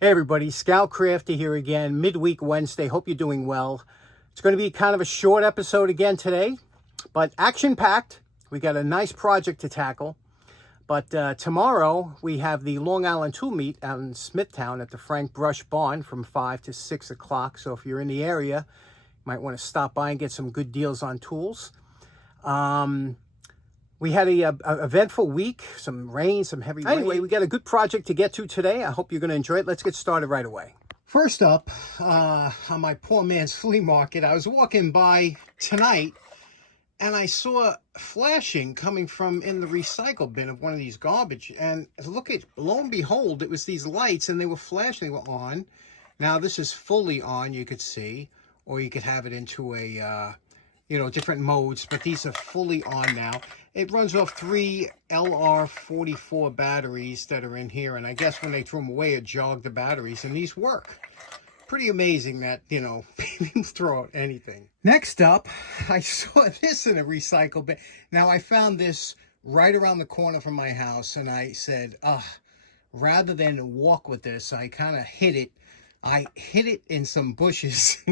Hey everybody, Scout Crafty here again, midweek Wednesday. Hope you're doing well. It's going to be kind of a short episode again today, but action-packed. We got a nice project to tackle. But tomorrow we have the Long Island Tool Meet out in Smithtown at the Frank Brush Barn from 5 to 6 o'clock. So if you're in the area, you might want to stop by and get some good deals on tools. We had a eventful week, some rain, some heavy rain. Anyway, we got a good project to get to today. I hope you're going to enjoy it. Let's get started right away. First up, on my poor man's flea market, I was walking by tonight and I saw flashing coming from in the recycle bin of one of these garbage. And look at, lo and behold, it was these lights and they were flashing, they were on. Now this is fully on, you could see, or you could have it into a, different modes, but these are fully on now. It runs off 3 LR44 batteries that are in here, and I guess when they threw them away, it jogged the batteries, and these work. Pretty amazing that, people throw out anything. Next up, I saw this in a recycle bin. Now, I found this right around the corner from my house, and I said, rather than walk with this, I kind of hid it. I hid it in some bushes.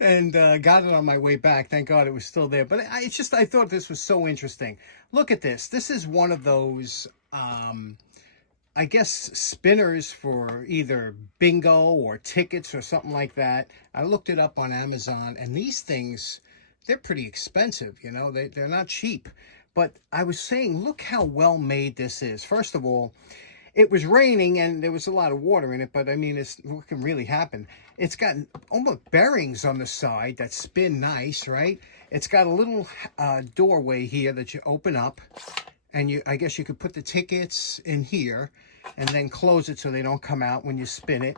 And got it on my way back. Thank God it was still there. But I thought this was so interesting. Look at this. This is one of those, I guess, spinners for either bingo or tickets or something like that. I looked it up on Amazon, and these things, they're pretty expensive, they're not cheap. But I was saying, look how well made this is. First of all, it was raining and there was a lot of water in it, but I mean, what can really happen? It's got almost bearings on the side that spin nice, right? It's got a little doorway here that you open up, and I guess you could put the tickets in here and then close it so they don't come out when you spin it.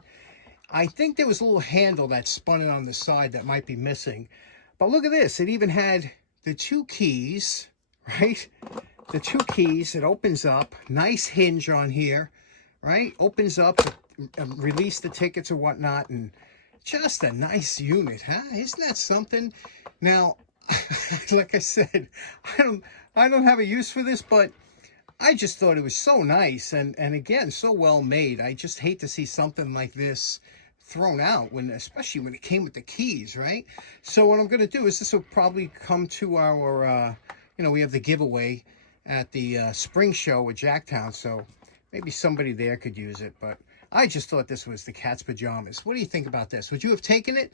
I think there was a little handle that spun it on the side that might be missing. But look at this. It even had the 2 keys, right? The 2 keys, it opens up, nice hinge on here, right? Opens up to release the tickets or whatnot, and just a nice unit, huh? Isn't that something? Now, like I said, I don't have a use for this, but I just thought it was so nice and again, so well made. I just hate to see something like this thrown out, especially when it came with the keys, right? So what I'm going to do is this will probably come to our, we have the giveaway at the spring show at Jacktown, so maybe somebody there could use it. But I just thought this was the cat's pajamas. What do you think about this? Would you have taken it,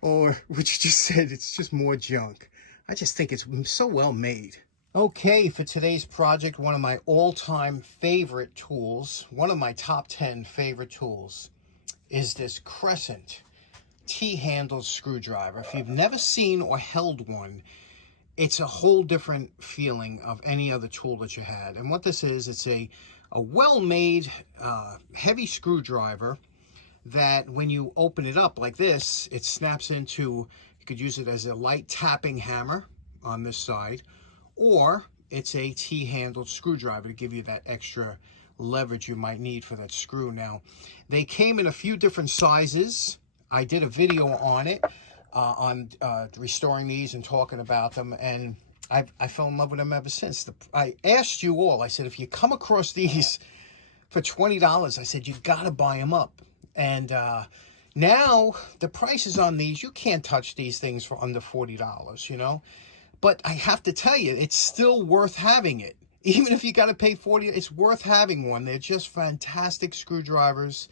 or would you just said it's just more junk? I just think it's so well made. Okay, for today's project, one of my all-time favorite tools, one of my top 10 favorite tools, is this Crescent T-handled screwdriver. If you've never seen or held one, it's a whole different feeling of any other tool that you had. And what this is, it's a well-made heavy screwdriver that when you open it up like this, it snaps into, you could use it as a light tapping hammer on this side, or it's a T-handled screwdriver to give you that extra leverage you might need for that screw. Now, they came in a few different sizes. I did a video on it. On restoring these and talking about them, and I fell in love with them ever since. I asked you all, I said, if you come across these for $20, I said, you got to buy them up. And now the prices on these, you can't touch these things for under $40, But I have to tell you, it's still worth having it. Even if you got to pay $40, it's worth having one. They're just fantastic screwdrivers.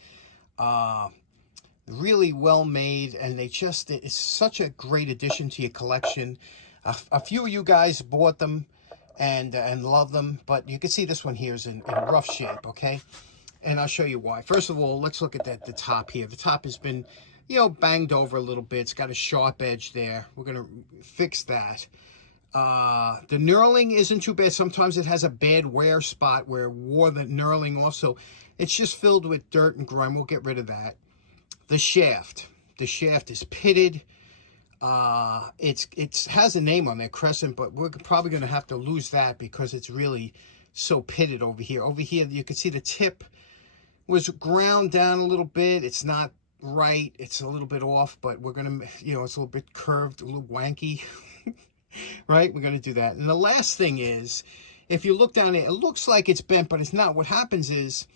Really well made, and it's such a great addition to your collection. A few of you guys bought them and love them, but you can see this one here is in rough shape, okay? And I'll show you why. First of all, let's look at the top here. The top has been, banged over a little bit. It's got a sharp edge there. We're going to fix that. The knurling isn't too bad. Sometimes it has a bad wear spot where it wore the knurling also. It's just filled with dirt and grime. We'll get rid of that. The shaft is pitted. It has a name on there, Crescent, but we're probably going to have to lose that because it's really so pitted over here. Over here, you can see the tip was ground down a little bit. It's not right. It's a little bit off, but we're going to, it's a little bit curved, a little wanky, right? We're going to do that. And the last thing is, if you look down here, it looks like it's bent, but it's not. What happens is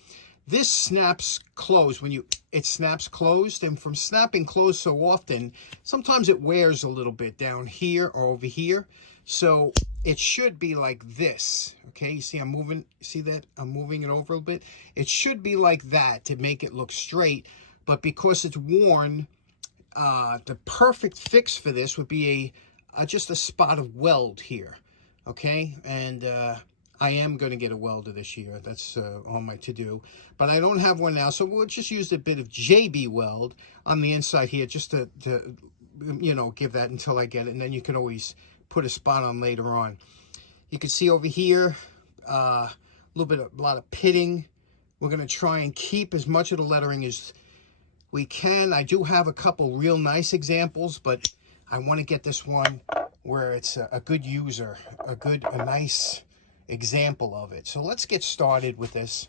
this snaps closed when it snaps closed, and from snapping closed so often, sometimes it wears a little bit down here or over here. So it should be like this. Okay, you see I'm moving, see that I'm moving it over a bit. It should be like that to make it look straight, but because it's worn, the perfect fix for this would be just a spot of weld here. Okay, and I am going to get a welder this year. That's on my to-do. But I don't have one now, so we'll just use a bit of JB weld on the inside here just to you know, give that until I get it. And then you can always put a spot on later on. You can see over here a lot of pitting. We're going to try and keep as much of the lettering as we can. I do have a couple real nice examples, but I want to get this one where it's a good user, a nice example of it. So let's get started with this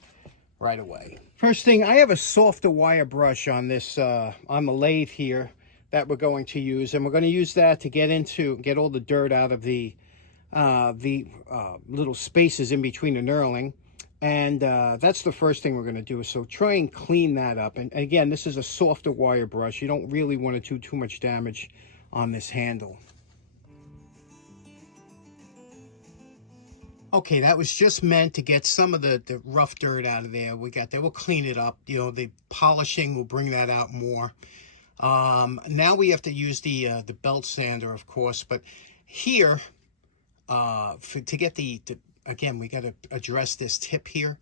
right away. First thing, I have a softer wire brush on this on the lathe here that we're going to use, and we're going to use that to get all the dirt out of the little spaces in between the knurling. And that's the first thing we're going to do. So try and clean that up. And again, this is a softer wire brush. You don't really want to do too much damage on this handle. Okay, that was just meant to get some of the rough dirt out of there. We'll clean it up. You know, the polishing will bring that out more. Now we have to use the belt sander, of course. But here, to get again, we got to address this tip here.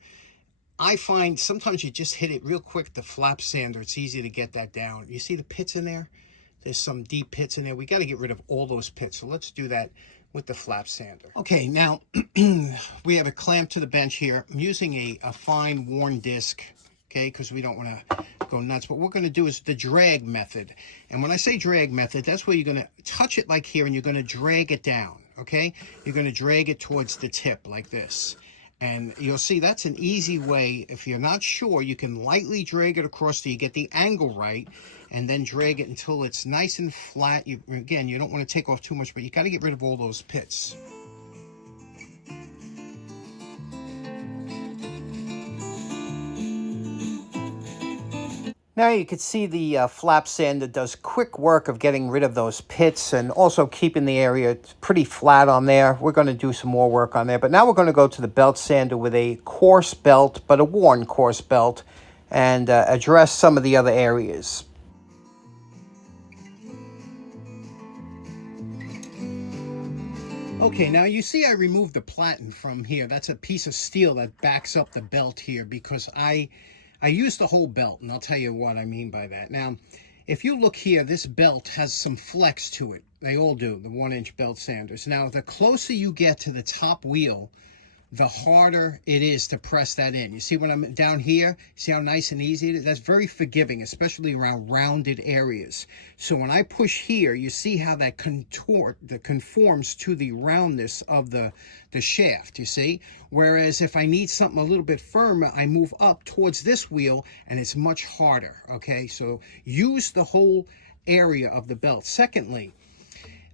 I find sometimes you just hit it real quick, the flap sander. It's easy to get that down. You see the pits in there? There's some deep pits in there. We got to get rid of all those pits. So let's do that with the flap sander. Okay, now we have a clamp to the bench here. I'm using a fine worn disc, okay, because we don't want to go nuts. What we're going to do is the drag method. And when I say drag method, that's where you're going to touch it like here, and you're going to drag it down, okay? You're going to drag it towards the tip like this. And you'll see that's an easy way. If you're not sure, you can lightly drag it across till you get the angle right, and then drag it until it's nice and flat. Again, you don't want to take off too much, but you got to get rid of all those pits. Now you can see the flap sander does quick work of getting rid of those pits and also keeping the area pretty flat on there. We're going to do some more work on there. But now we're going to go to the belt sander with a coarse belt, but a worn coarse belt, and address some of the other areas. Okay, now you see I removed the platen from here. That's a piece of steel that backs up the belt here because I use the whole belt, and I'll tell you what I mean by that. Now, if you look here, this belt has some flex to it. They all do, the 1-inch belt sanders. Now, the closer you get to the top wheel, the harder it is to press that in. You see when I'm down here, see how nice and easy it is? That's very forgiving, especially around rounded areas. So when I push here, you see how that conforms to the roundness of the shaft, you see? Whereas if I need something a little bit firmer, I move up towards this wheel and it's much harder, okay? So use the whole area of the belt. Secondly,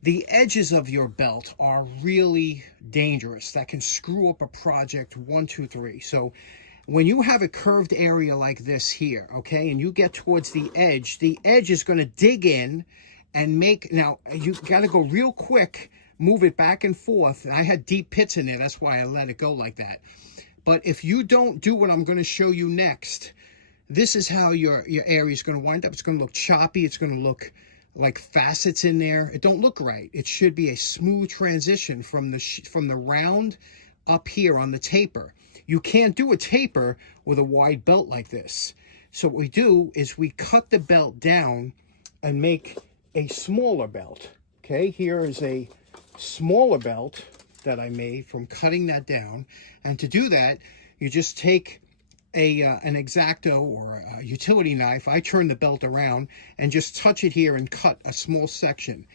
the edges of your belt are really dangerous. That can screw up a project 1, 2, 3. So when you have a curved area like this here, okay, and you get towards the edge is going to dig in and make, now you got to go real quick, move it back and forth. I had deep pits in there. That's why I let it go like that. But if you don't do what I'm going to show you next, this is how your area is going to wind up. It's going to look choppy. It's going to look like facets in there. It don't look right. It should be a smooth transition from the round up here on the taper. You can't do a taper with a wide belt like this. So what we do is we cut the belt down and make a smaller belt. Okay, here is a smaller belt that I made from cutting that down. And to do that, you just take an X-Acto or a utility knife. I turn the belt around and just touch it here and cut a small section.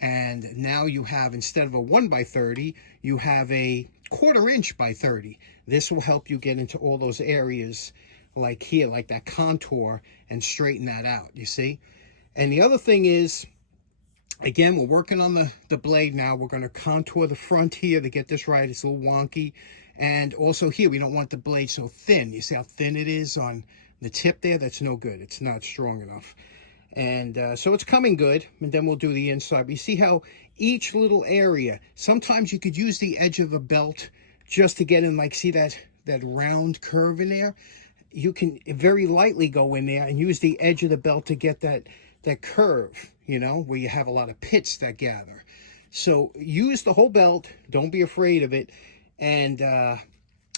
And now you have, instead of a 1x30, you have a 1/4 inch by 30. This will help you get into all those areas like here, like that contour, and straighten that out, you see? And the other thing is, again, we're working on the blade now. We're going to contour the front here to get this right. It's a little wonky. And also here, we don't want the blade so thin. You see how thin it is on the tip there? That's no good. It's not strong enough. And so it's coming good, and then we'll do the inside. But you see how each little area, sometimes you could use the edge of a belt just to get in, like, see that round curve in there? You can very lightly go in there and use the edge of the belt to get that curve, you know, where you have a lot of pits that gather. So use the whole belt. Don't be afraid of it. And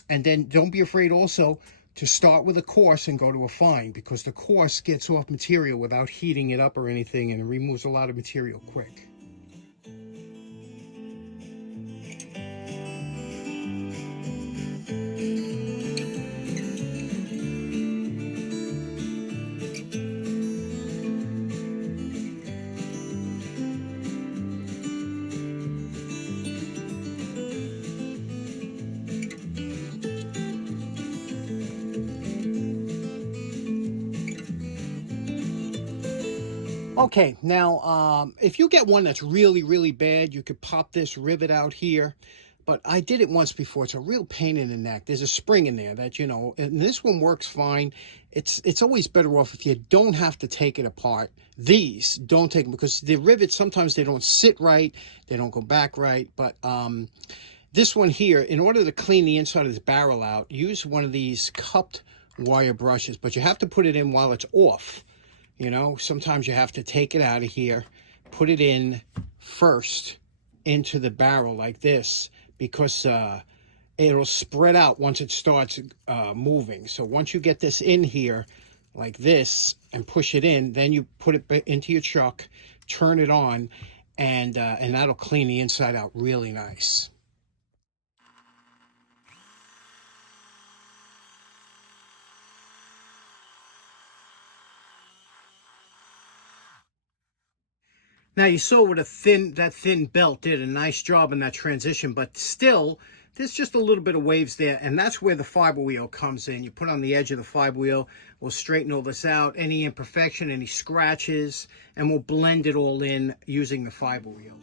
then don't be afraid also to start with a coarse and go to a fine, because the coarse gets off material without heating it up or anything, and it removes a lot of material quick. Okay, now, if you get one that's really, really bad, you could pop this rivet out here. But I did it once before. It's a real pain in the neck. There's a spring in there that, you know, and this one works fine. It's always better off if you don't have to take it apart. These, don't take them, because the rivets, sometimes they don't sit right. They don't go back right. But this one here, in order to clean the inside of this barrel out, use one of these cupped wire brushes. But you have to put it in while it's off. You know, sometimes you have to take it out of here, put it in first into the barrel like this, because it'll spread out once it starts moving. So once you get this in here like this and push it in, then you put it into your chuck, turn it on, and that'll clean the inside out really nice. Now you saw with that thin belt did a nice job in that transition, but still there's just a little bit of waves there, and that's where the fiber wheel comes in. You put on the edge of the fiber wheel, we'll straighten all this out, any imperfection, any scratches, and we'll blend it all in using the fiber wheel.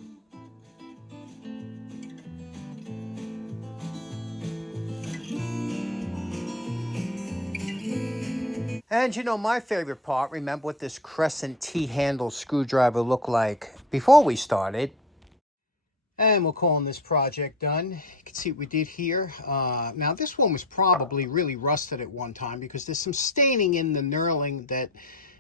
And you know, my favorite part, remember what this Crescent T-handle screwdriver looked like before we started. And we're calling this project done. You can see what we did here. Now this one was probably really rusted at one time, because there's some staining in the knurling that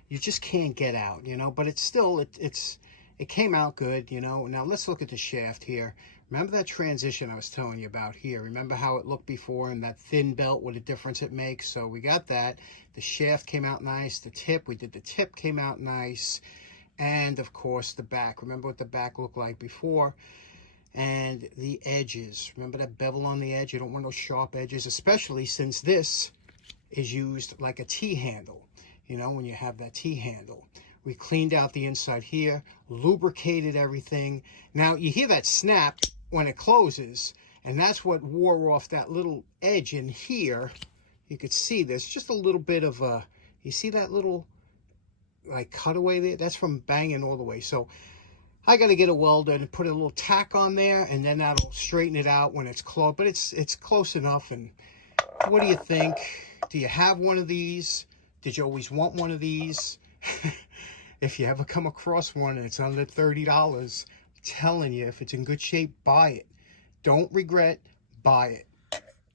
you just can't get out, you know, but it's still, it came out good, you know. Now let's look at the shaft here. Remember that transition I was telling you about here? Remember how it looked before, and that thin belt, what a difference it makes? So we got that. The shaft came out nice. The tip, we did the tip, came out nice. And of course the back. Remember what the back looked like before? And the edges. Remember that bevel on the edge? You don't want those sharp edges, especially since this is used like a T-handle. You know, when you have that T-handle. We cleaned out the inside here, lubricated everything. Now you hear that snap when it closes, and that's what wore off that little edge in here. You could see there's just a little bit of a, you see that little like cutaway there? That's from banging all the way. So I got to get a welder and put a little tack on there, and then that'll straighten it out when it's close. But it's close enough. And what do you think? Do you have one of these? Did you always want one of these? If you ever come across one and it's under $30, I'm telling you, if it's in good shape, buy it. Don't regret, buy it.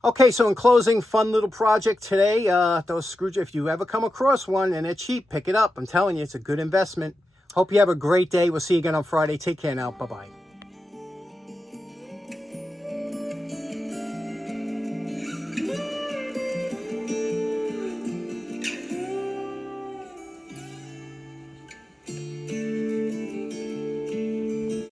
Okay, so in closing, fun little project today. Those screwdrivers, if you ever come across one and they're cheap, pick it up. I'm telling you, it's a good investment. Hope you have a great day. We'll see you again on Friday. Take care now. Bye-bye.